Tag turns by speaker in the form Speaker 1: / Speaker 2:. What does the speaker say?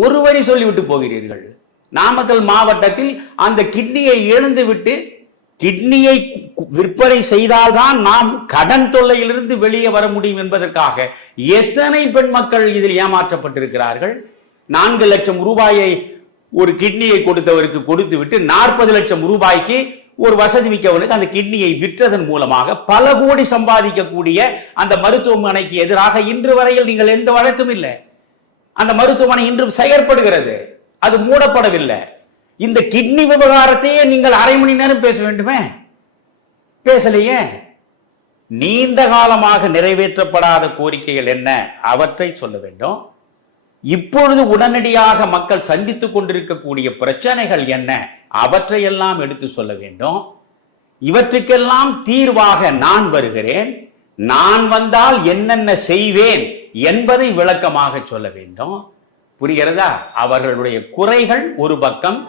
Speaker 1: ஒரு வழி சொல்லிவிட்டு போகிறீர்கள். நாமக்கல் மாவட்டத்தில் அந்த கிட்னியை எழுந்துவிட்டு கிட்னியை விற்பனை செய்தால்தான் நாம் கடன் தொல்லையிலிருந்து வெளியே வர முடியும் என்பதற்காக எத்தனை பெண் மக்கள் இதில் ஏமாற்றப்பட்டிருக்கிறார்கள்? நான்கு லட்சம் ரூபாயை ஒரு கிட்னியை கொடுத்தவருக்கு கொடுத்து விட்டு நாற்பது லட்சம் ரூபாய்க்கு ஒரு வசதி மிக்கவனுக்கு அந்த கிட்னியை விற்றதன் மூலமாக பல கோடி சம்பாதிக்கக்கூடிய அந்த மருத்துவமனைக்கு எதிராக இன்று வரையில் நீங்கள் எந்த வழக்கும் இல்லை. அந்த மருத்துவமனை இன்றும் செயற்படுகிறது. அது மூடப்படவில்லை. இந்த கிட்னி விவகாரத்தையே நீங்கள் அரை மணி நேரம் பேச வேண்டுமே? பேசலையே? நீண்ட காலமாக நிறைவேற்றப்படாத கோரிக்கைகள் என்ன? அவற்றை சொல்ல வேண்டும். இப்பொழுது உடனடியாக மக்கள் சந்தித்துக் கொண்டிருக்கக்கூடிய பிரச்சனைகள் என்ன? அவற்றையெல்லாம் எடுத்து சொல்ல வேண்டும். இவற்றுக்கெல்லாம் தீர்வாக நான் வருகிறேன். நான் வந்தால் என்னென்ன செய்வேன்? என்பதை விளக்கமாக சொல்ல வேண்டும். புரிகிறதா? அவர்களுடைய குறைகள் ஒரு பக்கம்